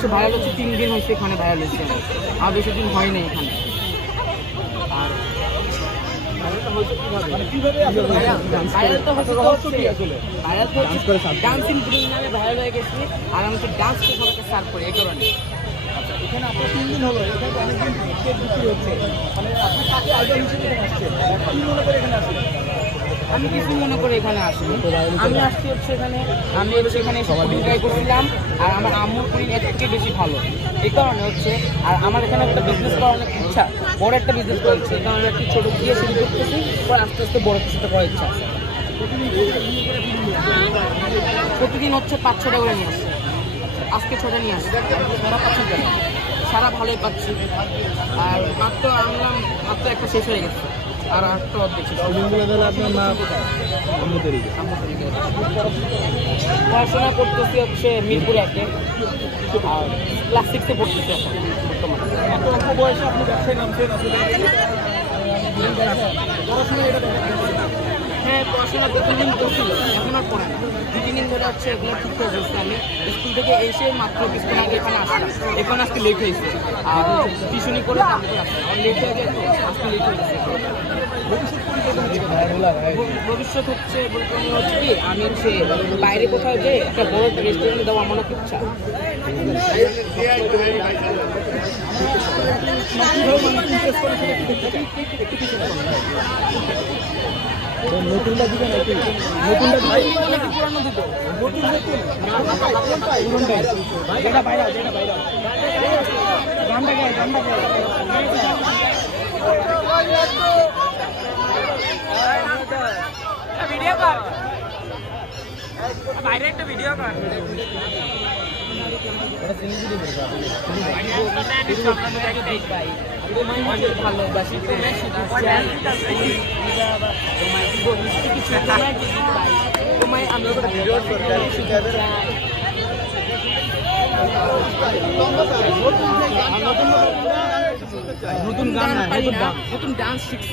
হচ্ছে ভাইরাল হচ্ছে তিন দিন হয়েছে এখানে ভাইরাল হয়েছে আর বেশি দিন হয়নি এখানে। আর ডান্সিং গ্রিন নামে ভাইরাল হয়ে গেছি আর আমি তো সবাইকে সার্ভ করি এই কারণে। এখানে আপনার তিন দিন হলো এখানে অনেকদিন বিক্রি হচ্ছে। মানে আপনি কাকে আইডল হিসেবে এখানে আসছেন কি মনে করে এখানে আসছেন আমি কিছু মনে করে এখানে আসিনি। আমি আসছি হচ্ছে এখানে, আমি হচ্ছে এখানে ট্রাই করছিলাম, আর আমার আম্মুর পুডিং এর থেকে বেশি ভালো। এই কারণে হচ্ছে, আর আমার এখানে একটা বিজনেস করার অনেক ইচ্ছা, বড় একটা বিজনেস করার ইচ্ছা, এই কারণে একটু ছোটো দিয়ে শুরু করতেছি, পর আস্তে আস্তে বড় কিছুটা করার ইচ্ছা আছে। প্রতিদিন হচ্ছে পাঁচ, ছটা করে নিয়ে আসছে আজকে ছটা নিয়ে আসছে সারা পাচ্ছেন সারা ভালোই পাচ্ছি। আর মাত্র আনলাম মাত্র একটা শেষ হয়ে গেছে। আর একটা অর্ধেক আপনার মা পড়াশোনা করতেছি হচ্ছে মিরপুর একে আর ক্লাস সিক্সে পড়তেছি এখন বর্তমানে। এত অল্প বয়সে আপনি ব্যবসায় নামছেন পড়াশোনা এটা হ্যাঁ পড়াশোনা তিন করছিল এখন আর পড়ে না। দু তিন দিন ধরে হচ্ছে এগুলো ঠিক করে বসছি আমি স্কুল থেকে এসে মাত্র কিছুক্ষণ আগে এখানে আসলাম। এখানে আজকে লেট হয়েছে। আর টিউশনি করে তারপরে আসলাম। আর লেট হয়ে গেছে আজকে লেট হয়ে গেছে। ভ- ভবিষ্যৎ হচ্ছে বলতে আমি হচ্ছে কি? আমি হচ্ছে বাইরে কোথাও যে একটা বড় একটা রেস্টুরেন্ট দেওয়া আমার ইচ্ছা। নতুনটা দিবেন নাকি? নতুনটা নাকি পুরানো নতুন নতুন। কোনটাই কোনটাই যেটা বাইরে যেটা বাইরে গানটা গায় গানটা গায় ভিডিও কর বাইরে একটা ভিডিও কর তোমায় আমি ভালোবাসি তোমায় শুধু নতুন গান নতুন ডান্স শিখছি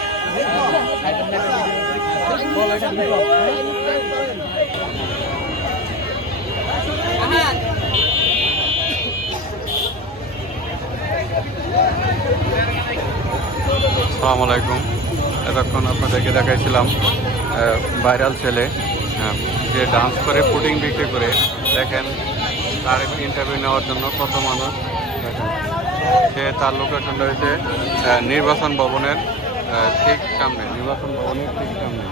আসসালামু আলাইকুম। এতক্ষণ আপনাদেরকে দেখাইছিলাম ভাইরাল ছেলে যে ডান্স করে পুডিং বিক্রি করে। দেখেন, তার ইন্টারভিউ নেওয়ার জন্য কত মানুষ। সে তার লোকেশনটা হয়েছে নির্বাচন ভবনের ঠিক সামনে নির্বাচন ভবনের ঠিক সামনে।